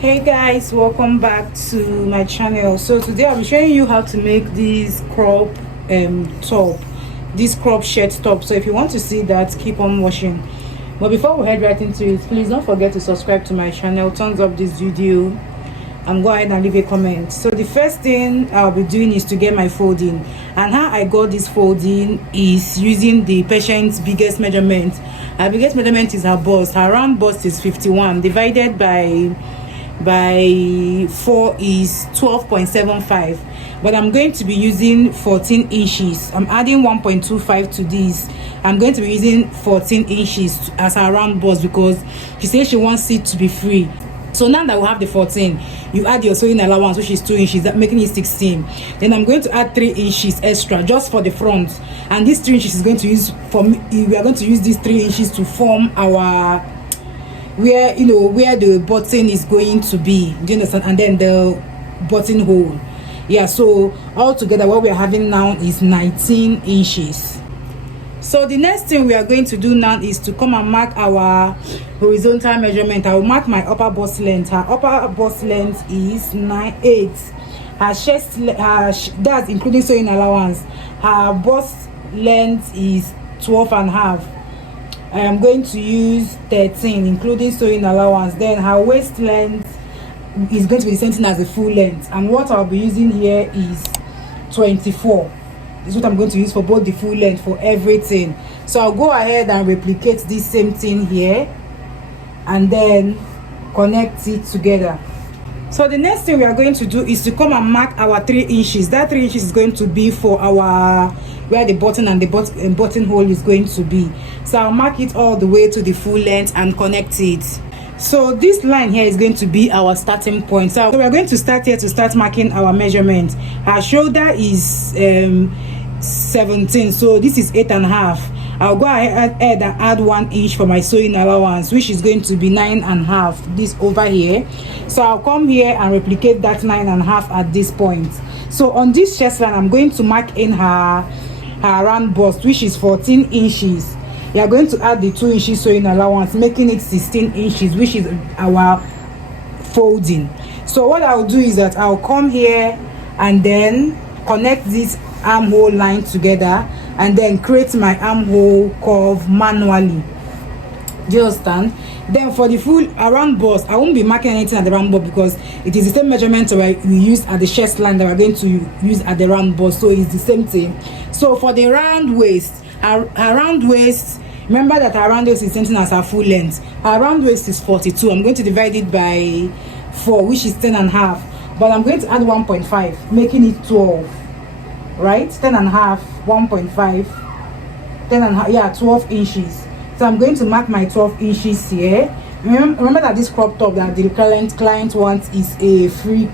Hey guys, welcome back to my channel. So today I'll be showing you how to make this crop top, this crop shirt top. So if you want to see that, keep on watching. But before we head right into it, please don't forget to subscribe to my channel, thumbs up this video, and go ahead and leave a comment. So the first thing I'll be doing is to get my folding, and how I got this folding is using the patient's biggest measurement. Her biggest measurement is her bust. Her round bust is 51 divided by 4 is 12.75, but I'm going to be using 14 inches. I'm adding 1.25 to this. I'm going to be using 14 inches as her round bust because she says she wants it to be free. So now that we have the 14, you add your sewing allowance, which is 2 inches, that making it 16. Then I'm going to add 3 inches extra just for the front, and this 3 inches is going to use for me. We are going to use these 3 inches to form our where the button is going to be. Do you understand? And then the buttonhole. Yeah, so all together what we are having now is 19 inches. So the next thing we are going to do now is to come and mark our horizontal measurement. I will mark my upper bust length. Her upper bust length is 9.8. Her chest, that's including sewing allowance. Her bust length is 12.5. I am going to use 13 including sewing allowance. Then her waist length is going to be the same thing as the full length, and what I'll be using here is 24. This is what I'm going to use for both the full length, for everything. So I'll go ahead and replicate this same thing here and then connect it together. So the next thing we are going to do is to come and mark our 3 inches. That 3 inches is going to be for our where the button and the buttonhole is going to be. So I'll mark it all the way to the full length and connect it. So this line here is going to be our starting point. So we are going to start here to start marking our measurement. Her shoulder is 17, so this is 8.5. I'll go ahead and add 1 inch for my sewing allowance, which is going to be 9.5, this over here. So I'll come here and replicate that 9.5 at this point. So on this chest line, I'm going to mark in her round bust, which is 14 inches. You are going to add the 2 inches sewing allowance, making it 16 inches, which is our folding. So what I'll do is that I'll come here and then connect this armhole line together and then create my armhole curve manually. Do you understand? Then for the full round bust, I won't be marking anything at the round bust because it is the same measurement that we use at the chest line that we're going to use at the round bust, so it's the same thing. So for the round waist, her round waist, remember that her round waist is the same thing as her full length. Her round waist is 42. I'm going to divide it by 4, which is 10.5, but I'm going to add 1.5, making it 12. Right, 10.5, 1.5, 10.5, yeah, 12 inches. So I'm going to mark my 12 inches here. Remember that this crop top that the client wants is a free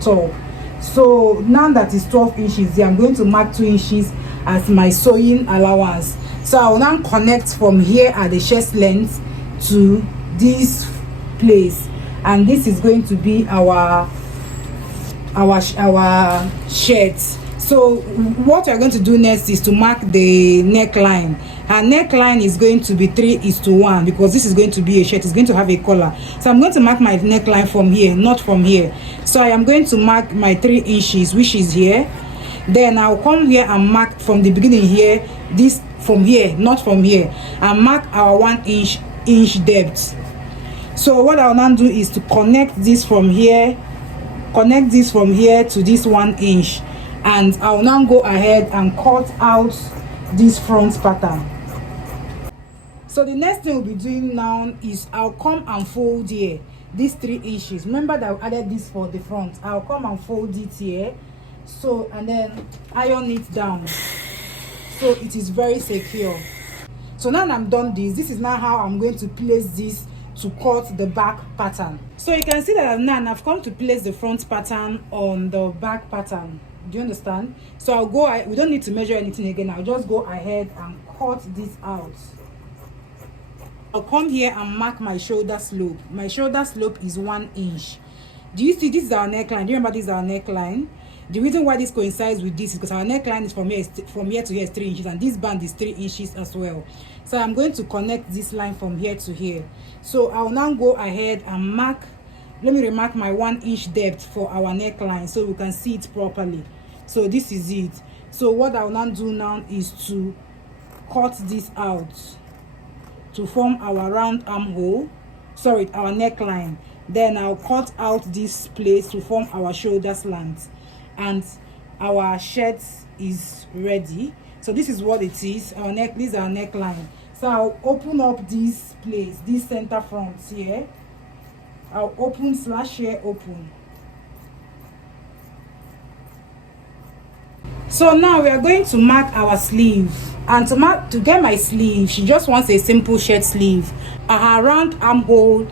top. So now that is 12 inches here, I'm going to mark 2 inches as my sewing allowance. So I will now connect from here at the chest length to this place, and this is going to be our shirt. So what we're going to do next is to mark the neckline. Her neckline is going to be 3:1 because this is going to be a shirt. It's going to have a collar. So I'm going to mark my neckline from here, not from here. So I am going to mark my 3 inches, which is here. Then I'll come here and mark from the beginning here, this from here, not from here, and mark our 1 inch depth. So what I'll now do is to connect this from here to this 1 inch. And I'll now go ahead and cut out this front pattern. So the next thing we'll be doing now is I'll come and fold here these 3 inches. Remember that I added this for the front. I'll come and fold it here, so, and then iron it down so it is very secure. So now I'm done this is now how I'm going to place this to cut the back pattern. So you can see that now I've come to place the front pattern on the back pattern. Do you understand? So I'll go, we don't need to measure anything again. I'll just go ahead and cut this out. I'll come here and mark my shoulder slope. My shoulder slope is 1 inch. Do you see this is our neckline? Do you remember this is our neckline? The reason why this coincides with this is because our neckline is from here to here is 3 inches, and this band is 3 inches as well. So I'm going to connect this line from here to here. So I'll now go ahead and mark let me remark my 1 inch depth for our neckline so we can see it properly. So this is it. So what I will now do now is to cut this out to form our round armhole, sorry, our neckline. Then I'll cut out this place to form our shoulder slant, and our shirt is ready. So this is what it is. Our neck, this is our neckline. So I'll open up this place, this center front here. I'll open slash here open. So now we are going to mark our sleeve, and to get my sleeve, she just wants a simple shirt sleeve. Her round armhole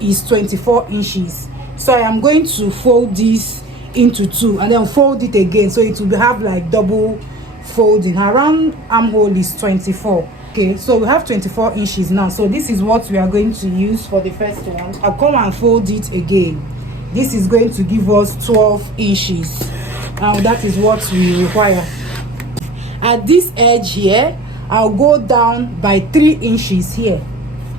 is 24 inches. So I am going to fold this into 2 and then fold it again, so it will have like double folding. Her round armhole is 24. Okay, so we have 24 inches now. So this is what we are going to use for the first one. I'll come and fold it again. This is going to give us 12 inches. Now that is what we require. At this edge here, I'll go down by 3 inches here.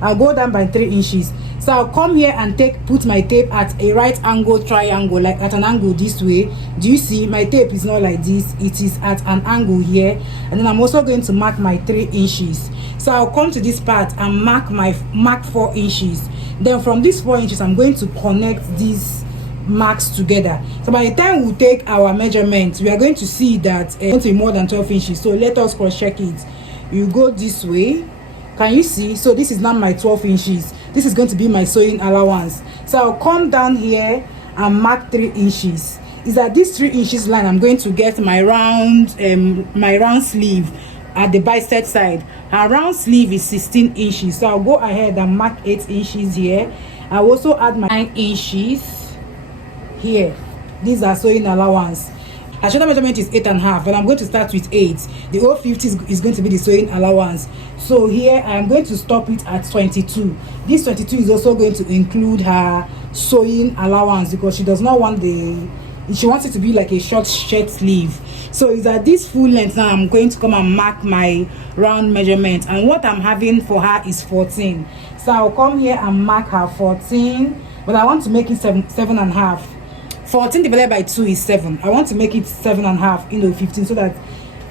I'll go down by 3 inches. So I'll come here and put my tape at a right angle triangle, like at an angle this way. Do you see? My tape is not like this, it is at an angle here. And then I'm also going to mark my 3 inches. So I'll come to this part and mark 4 inches. Then from these 4 inches, I'm going to connect these marks together. So by the time we take our measurement, we are going to see that it's going to be more than 12 inches. So let us cross check it. You go this way. Can you see? So this is now my 12 inches. This is going to be my sewing allowance. So I'll come down here and mark 3 inches. Is at this 3 inches line I'm going to get my round sleeve at the bicep side. Our round sleeve is 16 inches. So I'll go ahead and mark 8 inches here. I'll also add my 9 inches here. These are sewing allowance. Our shoulder measurement is 8.5, but I'm going to start with 8. The whole 50 is going to be the sewing allowance. So here I am going to stop it at 22. This 22 is also going to include her sewing allowance, because she does not want she wants it to be like a short shirt sleeve. So it's at this full length now I'm going to come and mark my round measurement, and what I'm having for her is 14. So I'll come here and mark her 14, but I want to make it 7.5. 14 divided by 2 is 7. I want to make it 7.5, 15, so that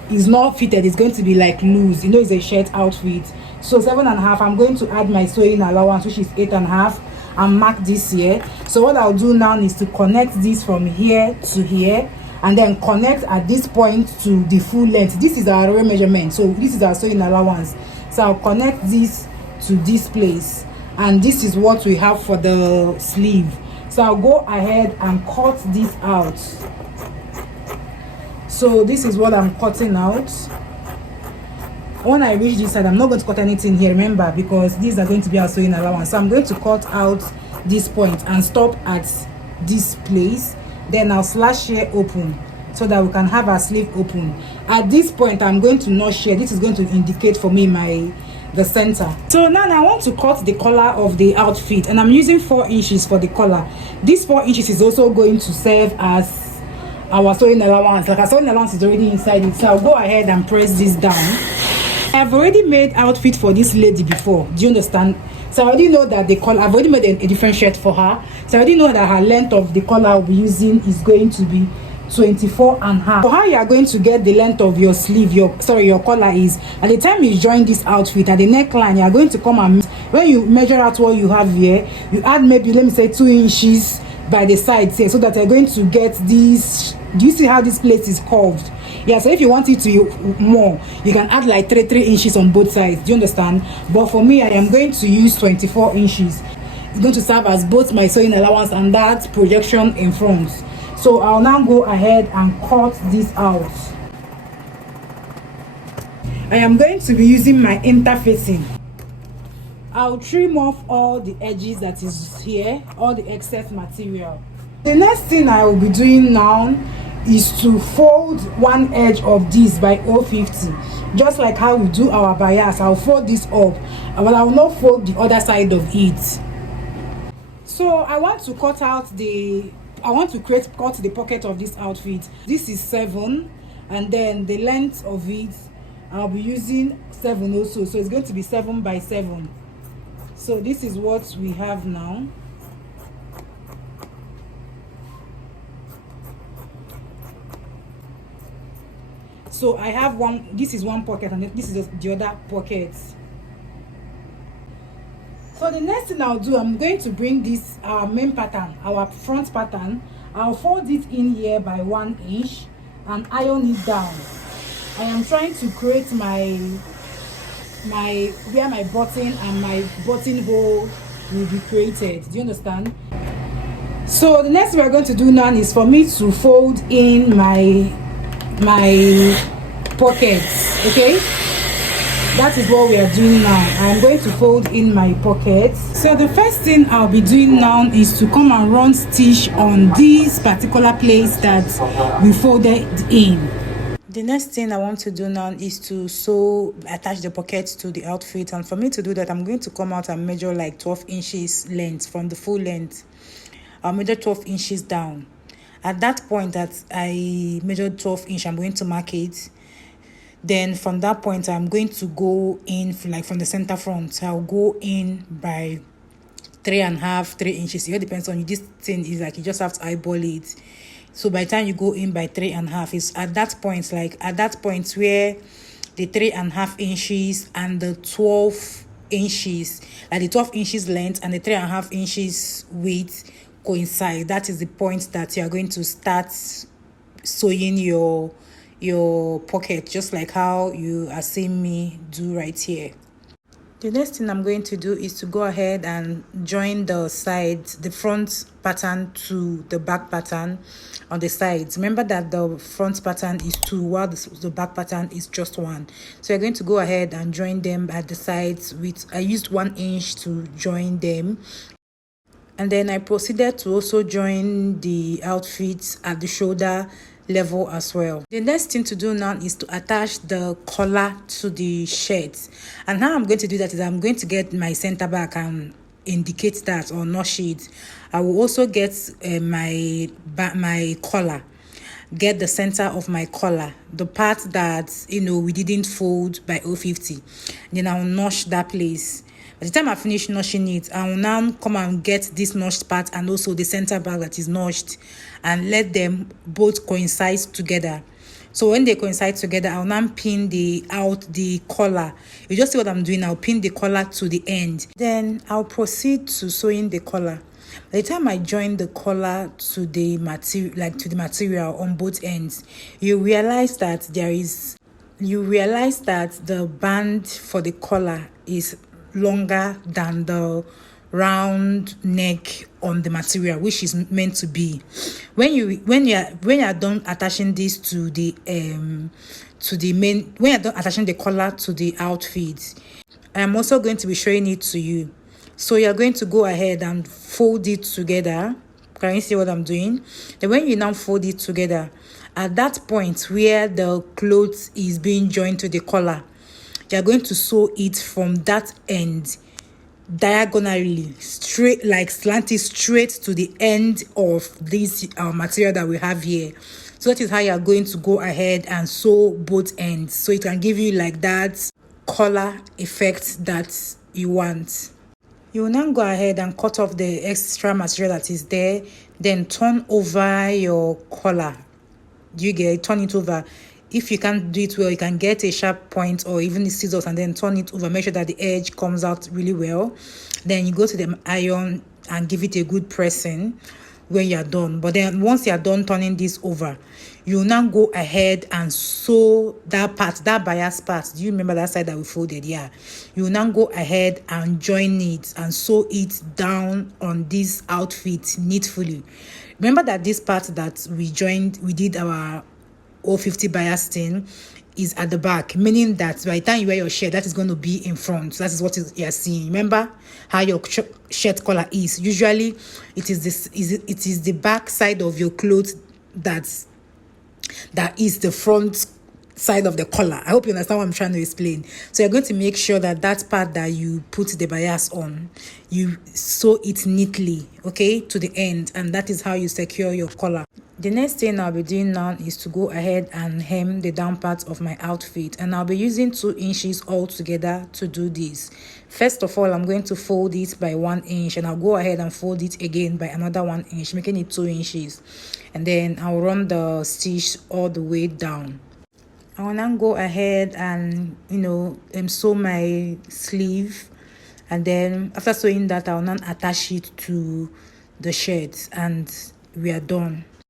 it's not fitted. It's going to be like loose. It's a shirt outfit. So 7.5. I'm going to add my sewing allowance, which is 8.5, and mark this here. So what I'll do now is to connect this from here to here, and then connect at this point to the full length. This is our real measurement. So this is our sewing allowance. So I'll connect this to this place, and this is what we have for the sleeve. So I'll go ahead and cut this out. So this is what I'm cutting out. When I reach this side, I'm not going to cut anything here, remember, because these are going to be our sewing allowance. So I'm going to cut out this point and stop at this place. Then I'll slash here open, so that we can have our sleeve open. At this point, I'm going to notch here. This is going to indicate for me the center. So now I want to cut the collar of the outfit, and I'm using 4 inches for the collar. This 4 inches is also going to serve as our sewing allowance. Like our sewing allowance is already inside it. So I'll go ahead and press this down. I've already made outfit for this lady before. Do you understand? So I already know that the collar, I've already made a different shirt for her. So I already know that her length of the collar I'll be using is going to be 24.5. So how you are going to get the length of your sleeve, your collar, is at the time you join this outfit at the neckline, you are going to come and, when you measure out what you have here, you add maybe, let me say, 2 inches by the sides here, so that you're going to get this. Do you see how this place is curved? Yeah, so if you want it to be more, you can add like 3 inches on both sides. Do you understand? But for me, I am going to use 24 inches. It's going to serve as both my sewing allowance and that projection in front. So I'll now go ahead and cut this out. I am going to be using my interfacing. I'll trim off all the edges that is here, all the excess material. The next thing I will be doing now is to fold one edge of this by 050. Just like how we do our bias, I'll fold this up, but I will not fold the other side of it. So I want to cut the pocket of this outfit. This is 7, and then the length of it, I'll be using 7 also. So it's going to be 7 by 7. So this is what we have now. So I have one, this is one pocket and this is the other pocket. So the next thing I'll do, I'm going to bring this our main pattern, our front pattern. I'll fold it in here by 1 inch and iron it down. I am trying to create my where my button and my buttonhole will be created. Do you understand? So the next thing we're going to do now is for me to fold in my pockets. Okay, that is what we are doing now. I'm going to fold in my pockets. So the first thing I'll be doing now is to come and run stitch on this particular place that we folded in. The next thing I want to do now is to attach the pockets to the outfit, and for me to do that, I'm going to come out and measure like 12 inches length from the full length. I'll measure 12 inches down. At that point that I measured 12 inch, I'm going to mark it. Then from that point, I'm going to go in like from the center front. I'll go in by 3 inches. It all depends on you. This thing is like you just have to eyeball it. So by the time you go in by 3.5, it's at that point, where the 3.5 inches and the 12 inches, like the 12 inches length and the 3.5 inches width coincide. That is the point that you are going to start sewing your pocket, just like how you are seeing me do right here. The next thing I'm going to do is to go ahead and join the sides, the front pattern to the back pattern on the sides. Remember that the front pattern is 2 while the back pattern is just 1. So you're going to go ahead and join them at the sides I used 1 inch to join them. And then I proceeded to also join the outfits at the shoulder level as well. The next thing to do now is to attach the collar to the shirt. And how I'm going to do that is I'm going to get my center back and indicate that or notch it. I will also get my collar, get the center of my collar, the part that we didn't fold by 050. Then I'll notch that place. By the time I finish notching it, I will now come and get this notched part and also the center back that is notched and let them both coincide together. So when they coincide together, I'll now pin the collar. You just see what I'm doing. I'll pin the collar to the end. Then I'll proceed to sewing the collar. By the time I join the collar to the material on both ends, you realize that the band for the collar is longer than the round neck on the material, which is meant to be. When you are done attaching this to the when you're done attaching the collar to the outfit, I am also going to be showing it to you. So you're going to go ahead and fold it together. Can you see what I'm doing? Then when you now fold it together, at that point where the clothes is being joined to the collar, you're going to sew it from that end diagonally, straight, like slanted straight to the end of this material that we have here. So that is how you are going to go ahead and sew both ends, so it can give you like that collar effect that you want. You will now go ahead and cut off the extra material that is there, then turn over your collar. Do you get it? Turn it over. If you can't do it well, you can get a sharp point or even the scissors and then turn it over. Make sure that the edge comes out really well. Then you go to the iron and give it a good pressing when you're done. But then once you're done turning this over, you now go ahead and sew that part, that bias part. Do you remember that side that we folded? Yeah. You now go ahead and join it and sew it down on this outfit neatly. Remember that this part that we did our 050 bias thing is at the back, meaning that by the time you wear your shirt, that is going to be in front. So that is what you're seeing. Remember how your shirt collar is. Usually it is the back side of your clothes that is the front side of the collar. I hope you understand what I'm trying to explain. So you're going to make sure that part that you put the bias on, you sew it neatly, okay, to the end, and that is how you secure your collar. The next thing I'll be doing now is to go ahead and hem the down part of my outfit, and I'll be using 2 inches altogether to do this. First of all, I'm going to fold it by 1 inch, and I'll go ahead and fold it again by another 1 inch, making it 2 inches, and then I'll run the stitch all the way down. I will now go ahead and sew my sleeve, and then after sewing that, I will now attach it to the shirt, and we are done.